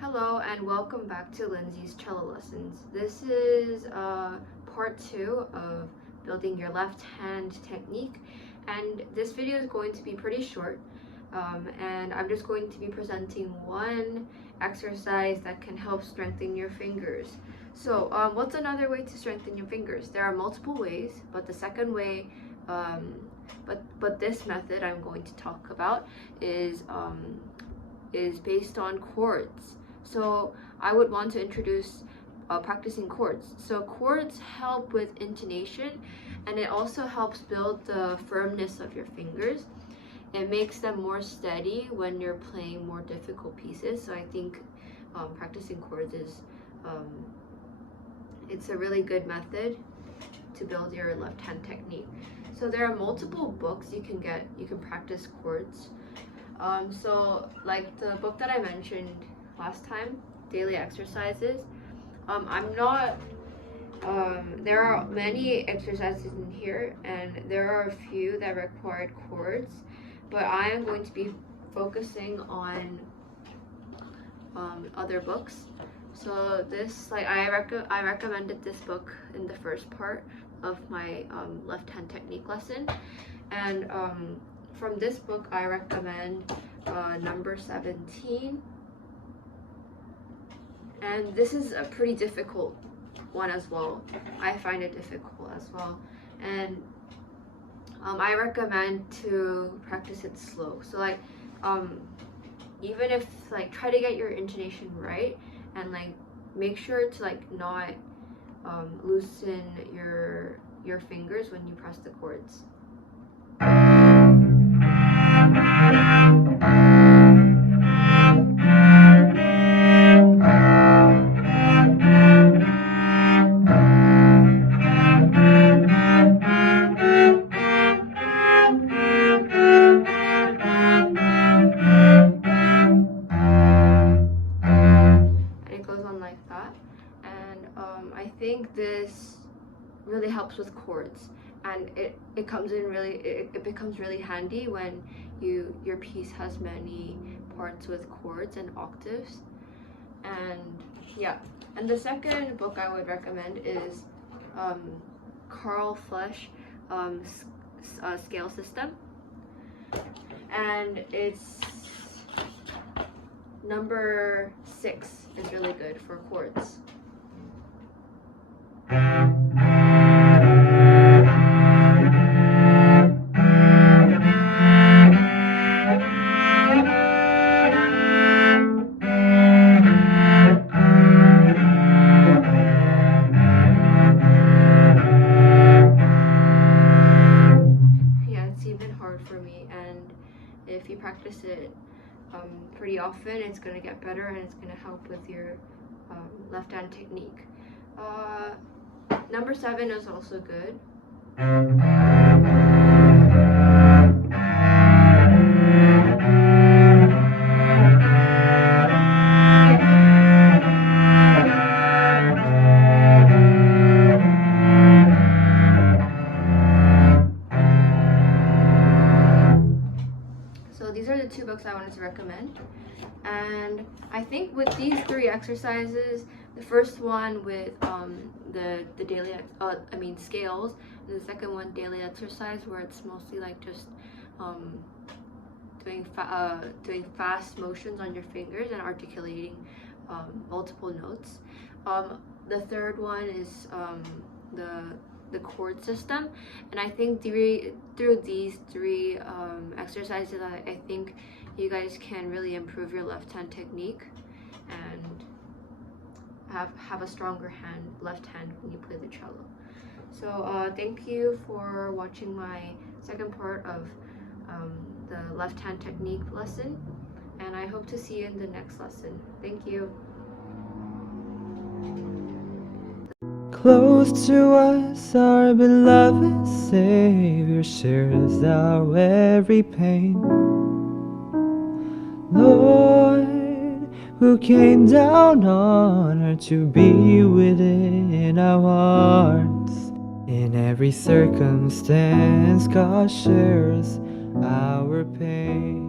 Hello and welcome back to Lindsey's cello lessons. This is part 2 of building your left hand technique, and this video is going to be pretty short, and I'm just going to be presenting one exercise that can help strengthen your fingers. So what's another way to strengthen your fingers? There are multiple ways, but the second way but this method I'm going to talk about is based on chords. So I would want to introduce practicing chords. So chords help with intonation, and it also helps build the firmness of your fingers. It makes them more steady when you're playing more difficult pieces. So I think practicing chords is it's a really good method to build your left hand technique. So there are multiple books you can get. You can practice chords. So like the book that I mentioned last time, Daily Exercises, there are many exercises in here, and there are a few that required chords, but I am going to be focusing on other books. So this, like I recommended this book in the first part of my left hand technique lesson, and from this book I recommend number 17, and this is a pretty difficult one as well. I find it difficult as well, and I recommend to practice it slow. So like even if like try to get your intonation right, and like make sure to like not loosen your fingers when you press the chords. I think this really helps with chords, and it becomes really handy when your piece has many parts with chords and octaves. And yeah, and the second book I would recommend is Carl Flesch Scale System, and it's number 6 is really good for chords. For me, and if you practice it pretty often, it's going to get better, and it's going to help with your left hand technique. Number 7 is also good. These are the 2 books I wanted to recommend, and I think with these 3 exercises, the first one with the daily scales, and the second one daily exercise, where it's mostly like just doing fast motions on your fingers and articulating multiple notes. The third one is the chord system, and I think through these 3 exercises, I think you guys can really improve your left hand technique and have a stronger left hand when you play the cello. So thank you for watching my second part of the left hand technique lesson, and I hope to see you in the next lesson. Thank you. Close to us, our beloved Savior shares our every pain. Lord, who came down on earth to be within our hearts. In every circumstance, God shares our pain.